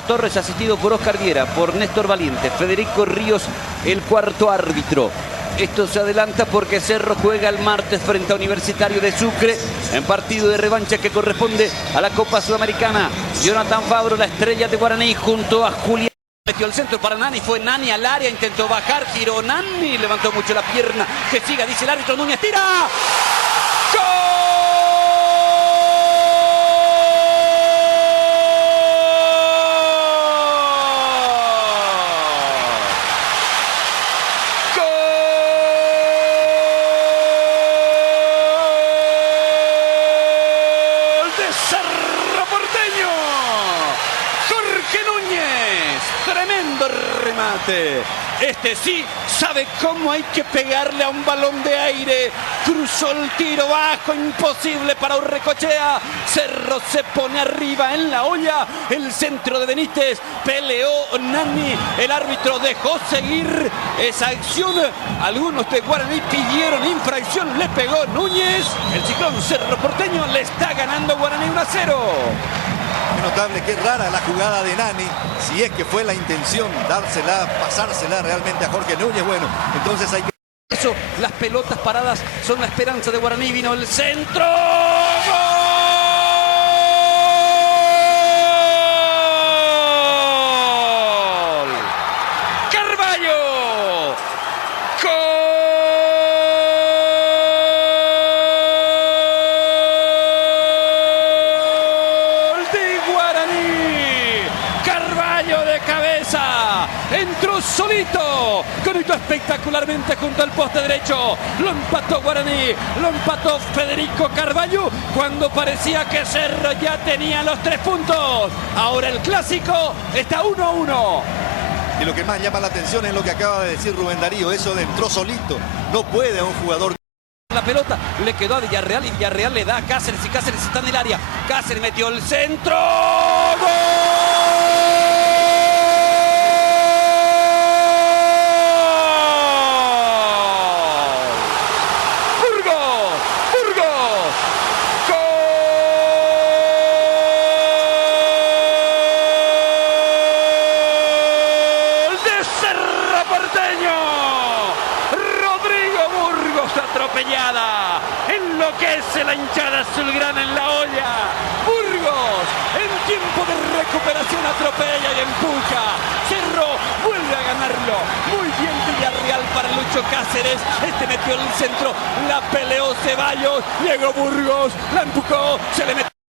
Torres, asistido por Oscar Viera, por Néstor Valiente, Federico Ríos, el cuarto árbitro. Esto se adelanta porque Cerro juega el martes frente a Universitario de Sucre en partido de revancha que corresponde a la Copa Sudamericana. Jonathan Fabro, la estrella de Guaraní, junto a Julián. Metió el centro para Nani, fue Nani al área, intentó bajar, giró Nani, levantó mucho la pierna, que siga, dice el árbitro, Núñez tira. ¡Gol! Cerro Porteño, Jorge Núñez, tremendo remate. Este sí sabe cómo hay que pegarle a un balón de aire. Cruzó el tiro bajo, imposible para Urrecochea. Cerro se pone arriba en la olla. El centro de Benítez, peleó Nani. El árbitro dejó seguir esa acción. Algunos de Guaraní pidieron infracción, le pegó Núñez. El ciclón Cerro Porteño le está ganando Guaraní 1-0. Es notable, qué rara la jugada de Nani, si es que fue la intención dársela, pasársela realmente a Jorge Núñez. Bueno, entonces hay que... Eso, las pelotas paradas son la esperanza de Guaraní. Vino el centro. ¡Gol! Carvalho. ¡Gol! Carvalho de cabeza, entró solito, conectó espectacularmente junto al poste derecho, lo empató Guaraní, lo empató Federico Carvalho cuando parecía que Cerro ya tenía los 3 puntos. Ahora el clásico está 1-1. Y lo que más llama la atención es lo que acaba de decir Rubén Darío, eso de entró solito, no puede a un jugador. La pelota le quedó a Villarreal y Villarreal le da a Cáceres y Cáceres está en el área. Cáceres metió el centro. ¡Gol! Cerro Porteño, Rodrigo Burgos atropellada, enloquece la hinchada azulgrana en la olla. Burgos en tiempo de recuperación atropella y empuja. Cerro vuelve a ganarlo. Muy bien Villarreal para Lucho Cáceres. Este metió el centro, la peleó Ceballos, llegó Burgos, la empujó, se le metió.